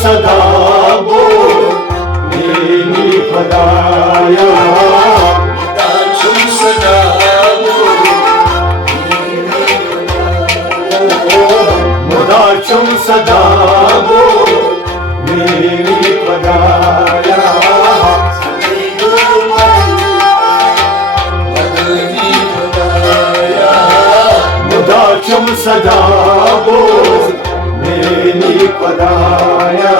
सदा बोल मेरी खुदाया मुदाचुम सदा बोल मुदाचुम सदा बोल मेरी खुदाया मुदाचुम सदा बोल मेरी खुदाया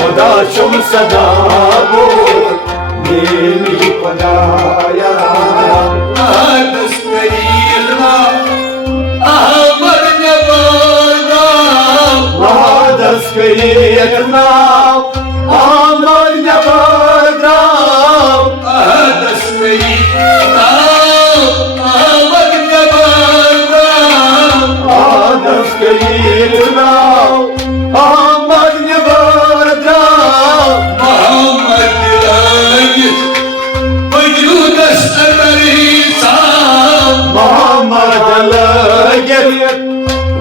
मुदाचुम सदा बोल मेरी खुदाया वहादस कईना आमर नबाग्राम अहदस कईना आमर नबाग्राम आदस कईना आमर नबाग्राम मोहम्मद लागिस वजूदस अदरीसा मोहम्मद लागिस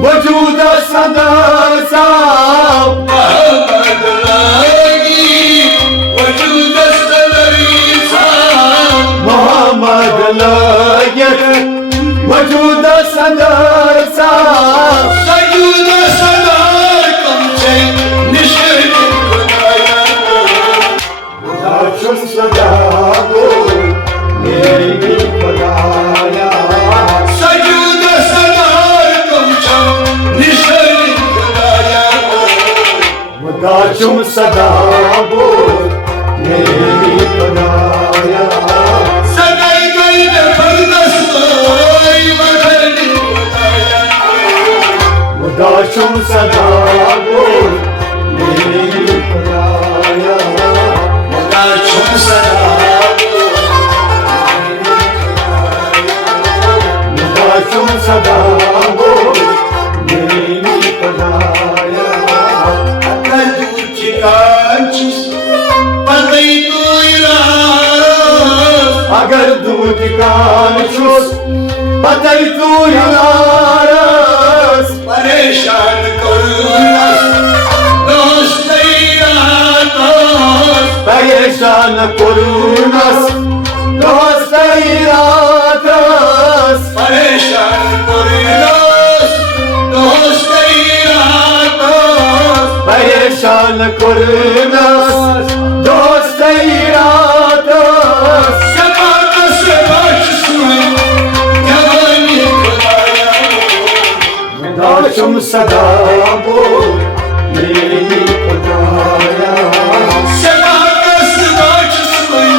वजूदस अदरीसा मोहम्मद लागिस वजूदस अदरीसा मोहम्मद लागिस वजूदस अदरीसा वजूदस अदर कमचे निशर खुदाया मुदाचुम सदा बोल मेरी खुदाया वजूदस अदर कमचे निशर खुदाया मुदाचुम सदा बोल मेरी खुदाया सदाई गई जबरदस्त ओई मदनी खुदाया मुदाचुम सदा बोल मेरी खुदाया मुदाचुम सदा मुदाचुम सदा बोल मेरी खुदाया Kanchis, patay tu'y laras. अगर दूध कान छुस पतई तू Yaris Pareshan korunas, dostay atas. परेशान करुनस दोस्तई रातस Pareshan korunas, dostay atas. परेशान करुनस दोस्तई रातस Şafakas başısın, yavani kudaya. मुदाचुम सदा बोल मेरी खुदाया Şafakas başısın,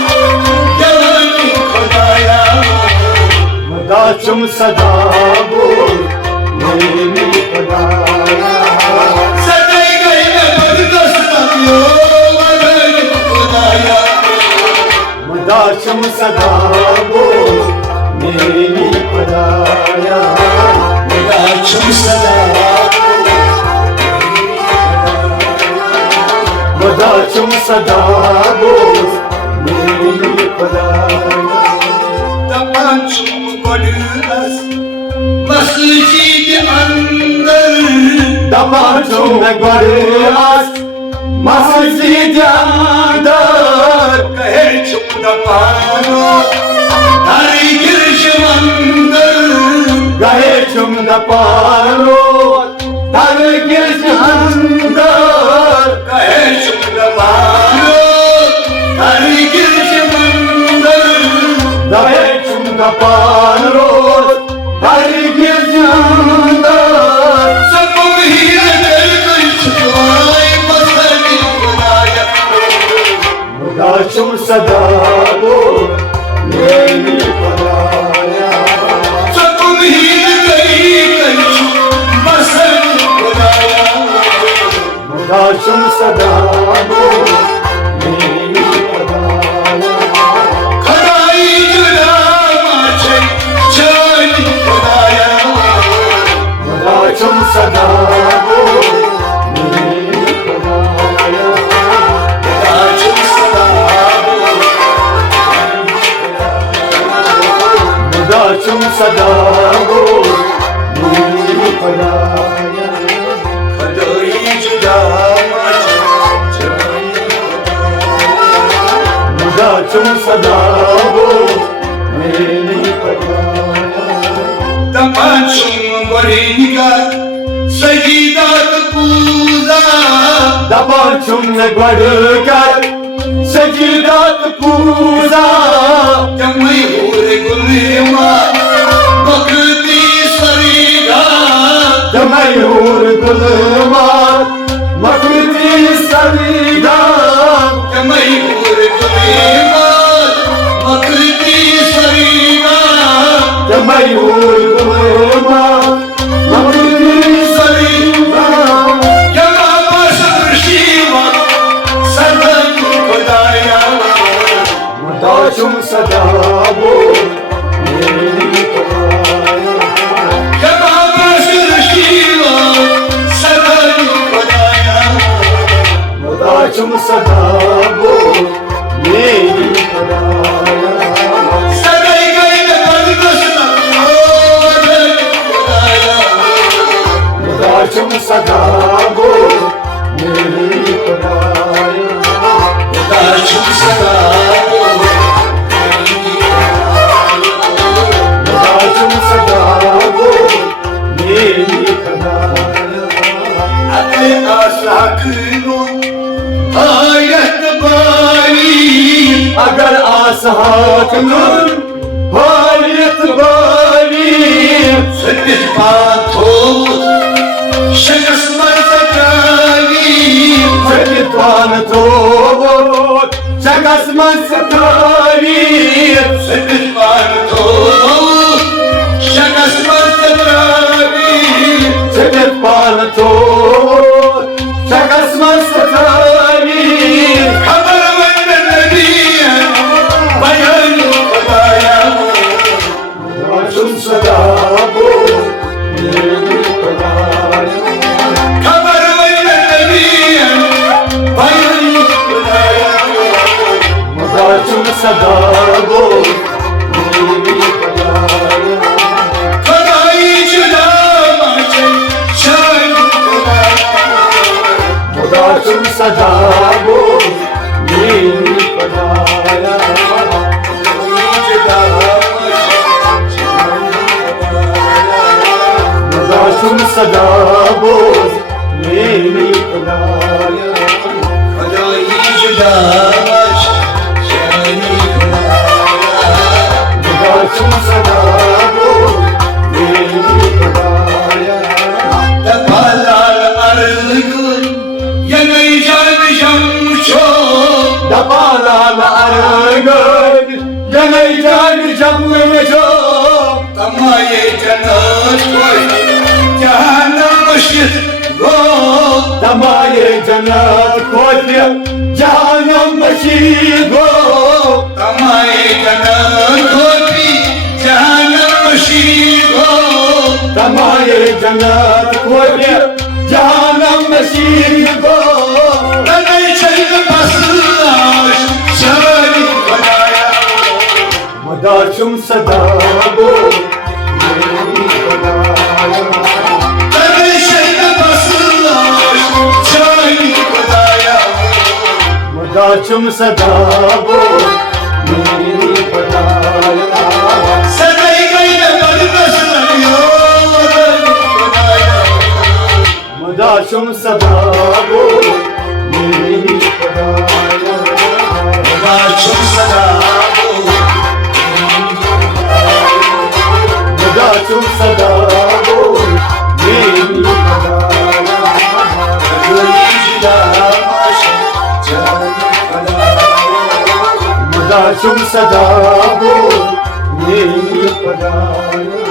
yavani kudaya. मुदाचुम सदा बोल मेरी खुदाया सदै गई जबरदस्त यो मदनी खुदाया. मुदाचुम सदा बोल मेरी खुदाया मुदाचुम सदा मुदाचुम सदा बोल मेरी खुदाया तमाचुम गोडस मस्जिद अंदर. दमाचुम गड़ास मस्जिद अंदर कहे चुप दपानो हरी गिरश मंदर. गए चुम न पारो हर गिरज अंदर कहे चुप दपानो हरी गिरश मंदर. गए चुम न पारो हर गिरज अंदर सबको हीरे दिल कोई छुपाए मस्ती खुदाया. मुदाचुम सदा बोल मेरी खुदाया सबको हीरे दिल कोई मस्ती खुदाया. मुदाचुम सदा बोल मेरी खुदाया खदाई जुला माचे जानी खुदाया. मुदाचुम सदा बोल मेरी खुदाया मुदाचुम सदा मुदाचुम सदा मुदाचुम सदा बोल मेरी पदाया तपाचुम वरिनिका सजीदात पूजा दबाचुम गढ़कर सजीदात पूजा मयूर गुलिमा बकती सरीगा मयूर गुलमार मकती सरीगा मयूर गुलिमा बकती सरीगा मयूर गुलमार मकती सरीगा शिवा सदन खुदाया मुदाचुम सदा बोल मेरी पदाया शिवा सदन खुदाया मुदाचुम सदा बोल मेरी पदाया सदै गई कृष्ण खुदाया मुदाचुम सदा बोल मेरी पदाया मुदाचुम सदा मुदाचुम सदा बोल मेरी पदाया अते आसाखनो आयत बारी अगर आसहाक नूर हायत बारी सत्य पाथो शकस मर्तकावी सत्पान तो जगस मस्तारी सत्य पाथो शकस मर्तकावी सत्पान तो जगस मस्तारी खबर वंदन नदिया बयान खुदाया मुदाचुम सदा बोल मेरी पदाया खबर वंदन नदिया बयान खुदाया मुदाचुम सदा बोल मेरी पदाया खुदाई जुदा माचे शान खुदाया मुदाचुम सदा बोल मेरी पदाया मुदाचुम सदा बोल मेरी पदाया मुदाचुम सदा बोल मेरी पदाया दबालाल अरगद जनई जान जम में जो तमाये जन्नत खोज जहन्नम मशीद गो तमाये जन्नत खोज जहन्नम मशीद गो मुदाचुम सदा बोल मेरी पदाया मुदाचुम सदा बोल मेरी पदाया मुदाचुम सदा बोल मेरी पदाया मुदाचुम सदा बोल मेरी पदाया मुदाचुम सदा बोल मेरी पदाया